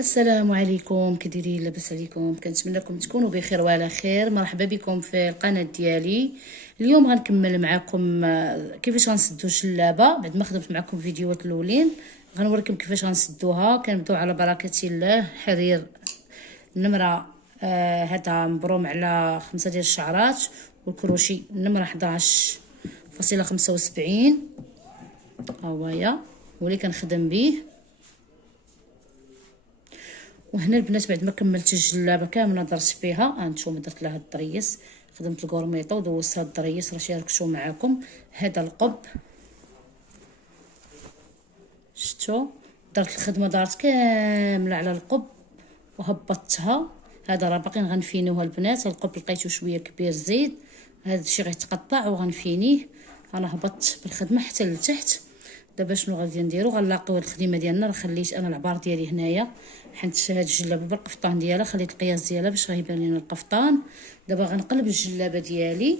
السلام عليكم، كي دايرين؟ لاباس عليكم؟ كنتمنىكم تكونوا بخير وعلى خير. مرحبا بكم في القناه ديالي. اليوم غنكمل معكم كيفاش غنسدو الجلابه بعد ما خدمت معكم فيديوهات الاولين. غنوريكم كيفاش غنسدوها. كنبداو على بركه الله. حرير النمره هذا مبروم على 5 ديال الشعرات، والكروشي النمره 11.75 ها هويا هو اللي كنخدم به. وهنا البنات بعد ما كملت الجلابه كامله درت فيها، هانتوما درت لها الضريس، خدمت الكورميطه ودوزت هاد الضريس راه شاركتو معكم. هذا القب شفتو، درت الخدمه دارت كامله على القب وهبطتها. هذا راه باقيين غنفينيوها البنات. القب لقيتو شويه كبير زيد، هذا الشيء غيتقطع وغنفينيه. انا هبطت بالخدمه حتى لتحت. دابا شنو غادي نديرو؟ غنلاقيو هاد الخدمه ديالنا. راه خليت انا العبار ديالي هنايا، حيت هاد الجلابه بالقفطان ديالها خليت القياس ديالها باش غيبان لينا القفطان. دابا غنقلب الجلابه ديالي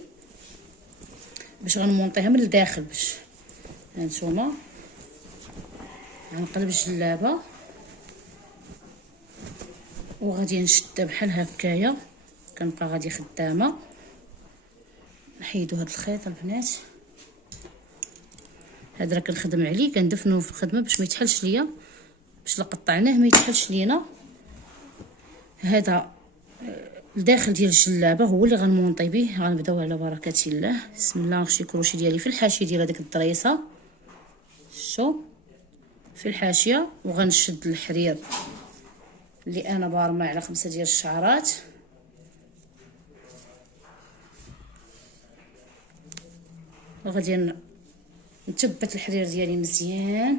باش غنمونطيها من الداخل. باش هانتوما غنقلب الجلابه وغادي نشدها بحال هكايا. كنبقى غادي خدامه. نحيدو هاد الخيط البنات، هذا راه كنخدم عليه، كندفنو في الخدمه باش ما يتحلش ليا، باش لا قطعناه ما يتحلش لينا. هذا الداخل ديال الجلابه هو اللي غنمونطي به. غنبداو على بركه الله. بسم الله. نخشي الكروشي ديالي في الحاشيه ديال هذيك الضريسه، شو في الحاشيه، وغنشد الحرير اللي انا بارمه على 5 ديال الشعرات. وغادي نثبت الحرير ديالي مزيان،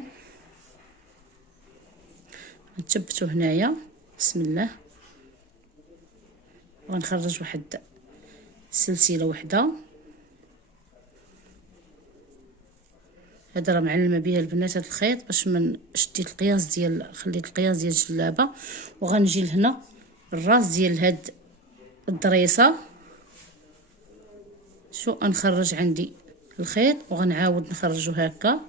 نثبتو هنايا. بسم الله. وغنخرج واحد سلسله وحده. هذا راه معلمه بها البنات هذا الخيط باش من شديت القياس ديال، خليت القياس ديال الجلابه. وغنجي لهنا الراس ديال هاد الضريسه، شو غنخرج عندي الخيط وغنعاود نخرجو هكا.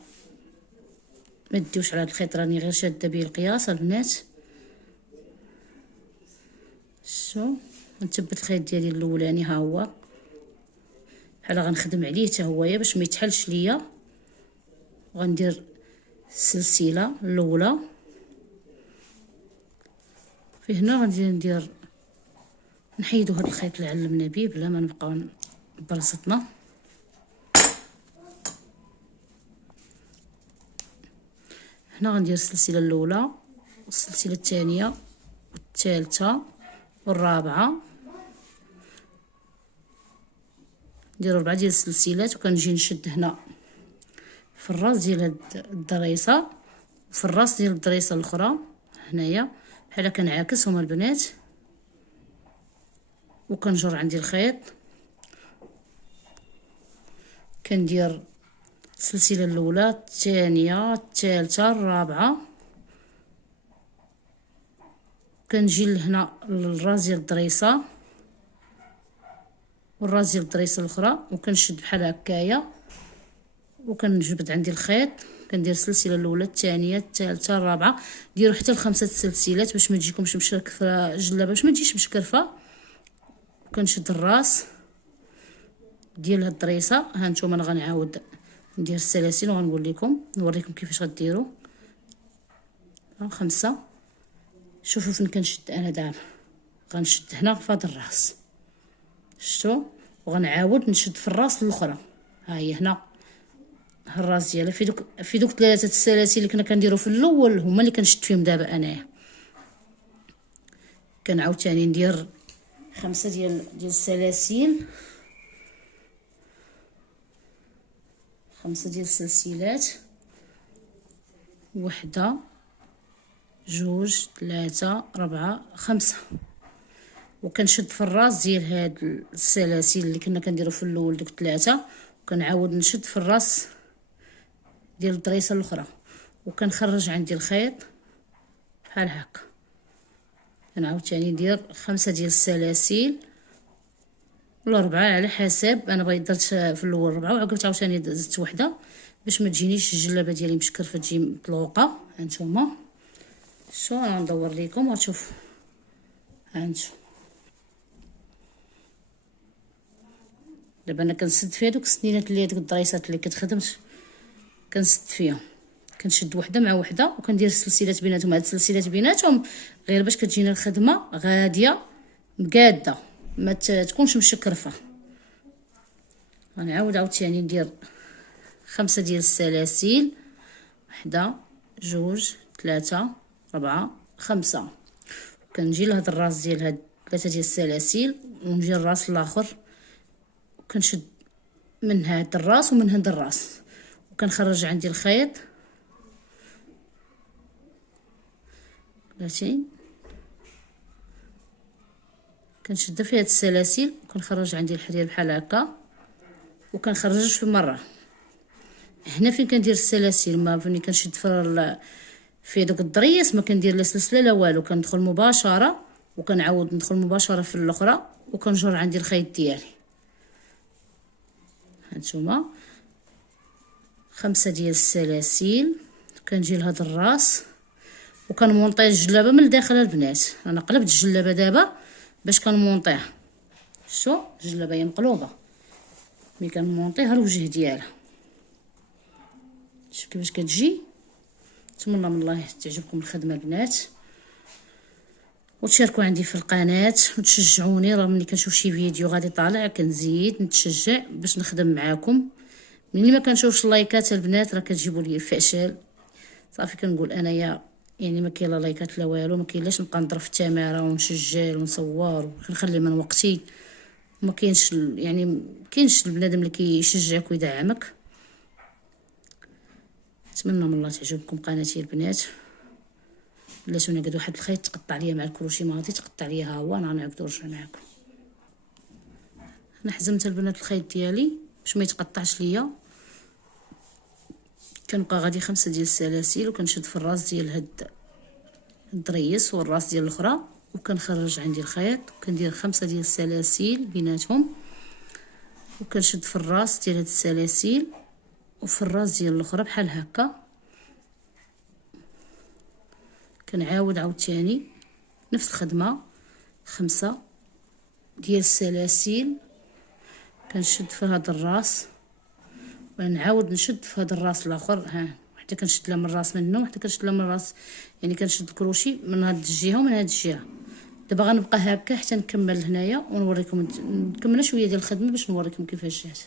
ما تديوش على هاد الخيط، راني غير شاده به القياس البنات. شو نثبت الخيط ديالي الاولاني ها هو بحال غنخدم عليه حتى هويا باش ما يتحلش ليا. وغندير السلسله الاولى في هنا. غادي ندير نحيدو هاد الخيط اللي علمنا به بلا ما نبقاو برصتنا. هنا غندير السلسله الاولى والسلسله الثانيه والثالثه والرابعه. نديرو 4 ديال السلسلات، وكنجي نشد هنا في الراس ديال هاد الضريسه وفي الراس ديال الضريسه الاخرى هنايا بحال كنعاكسهم البنات. وكنجر عندي الخيط، كندير السلسله الاولى الثانيه الثالثه الرابعه. كنجي لهنا للراس ديال الضريسه والراس ديال الضريسه الاخرى، وكنشد بحال هكايا وكنجبد عندي الخيط. كندير السلسله الاولى الثانيه الثالثه الرابعه. ديروا حتى ل5 سلسلات باش ما تجيكمش مشكفه الجلابه، باش ما تجيش مشكرفه. كنشد الراس ديال هاد الضريسه. ها نتوما انا غنعاود ندير السلاسل وغنقول لكم نوريكم كيفاش غديروا. 5. شوفوا فين كنشد انا دابا. غنشد هنا في هاد الراس، شفتوا، وغنعاود نشد في الراس الاخرى. ها هي هنا الراس ديالها في دوك 3 السلاسل اللي كنا كنديروا في الاول، هما اللي كنشد فيهم دابا انايا. كنعاود ثاني ندير 5 ديال السلاسل، 5 ديال السلسلات، 1 2 3 4 5. وكنشد في الراس ديال هاد السلاسل اللي كنا كنديروا في الاول دوك 3، وكنعاود نشد في الراس ديال الضريسه الاخرى، وكنخرج عندي الخيط بحال هكا. كنعاود ثاني ندير 5 ديال السلاسل ولا 4 على حسب. انا بغيت درت في الاول 4 وعقبت عاوتاني زدت وحده باش ما تجينيش الجلابه ديالي مشكرفه تجي مطلوقه. هانتوما شو انا ندور لكم وتشوف. هانتو دابا انا كنسد فيها دوك السنينات اللي دوك الضريسات اللي كتخدمش، كنسد فيهم، كنشد وحده مع وحده وكندير السلسلات بيناتهم. هاد السلسلات بيناتهم غير باش كتجينا الخدمه غاديه مقاده، ما تكونش مشكرفه. غنعاود عاوتاني ندير 5 ديال السلاسل، 1 2 3 4 5. كنجي لهاد الراس ديال هاد 3 ديال السلاسل ونجي للراس الاخر وكنشد من هاد الراس ومن هاد الراس وكنخرج عندي الخيط. بلاتي كنشد في هاد السلاسل وكنخرج عندي الحرير بحال هكا وكنخرج في مره. هنا فين كندير السلاسل ما فين كنشد في دوك الضريس ما كندير لا سلسله لا والو، كندخل مباشره وكنعاود ندخل مباشره في الاخرى وكنجر عندي الخيط ديالي. هانتوما 5 ديال السلاسل. كنجي لهاد الراس وكنمونطي الجلابه من الداخل البنات. انا قلبت الجلابه دابا باش كنمونطيها. شو الجلابه هي مقلوبه، ملي كنمونطيها الوجه ديالها شوف كيفاش كتجي. نتمنى من الله تعجبكم الخدمه البنات وتشاركوا عندي في القناه وتشجعوني. رغم ملي كنشوف شي فيديو غادي طالع كنزيد نتشجع باش نخدم معاكم. ملي ما كنشوفش اللايكات البنات راه كتجيبوا لي الفشل. صافي كنقول انايا يعني ما كاين لا لايكات لا والو، ما كاينلاش نبقى نضرب في التماره ونسجل ونصور وكنخلي من وقتي. ما كاينش يعني ما كاينش البنادم اللي كيشجعك ويدعمك. نتمنى من الله تعجبكم قناتي البنات. بلاتوني قد واحد الخيط تقطع ليا مع الكروشي ماضي، تقطع ليا ها هو. انا غنعاود نرجع معكم. انا حزمت البنات الخيط ديالي باش ما يتقطعش ليا. كنبقى غادي 5 ديال السلاسل وكنشد في الراس ديال هاد الضريس والراس ديال الاخرى وكنخرج عندي الخيط وكندير 5 ديال السلاسل بيناتهم وكنشد في الراس ديال هاد السلاسل وفي الراس ديال الاخرى بحال هكا. كنعاود عاوتاني نفس الخدمه 5 ديال السلاسل كنشد في هذا الراس ونعاود نشد في هذا الراس الاخر. ها وحده كنشد لها من الراس منه وحده كنشد لها من الراس، يعني كنشد الكروشي من هاد الجهه ومن هاد الجهه. دابا غنبقى هكا حتى نكمل هنايا ونوريكم. نكمل شويه ديال الخدمه باش نوريكم كيفاش جات.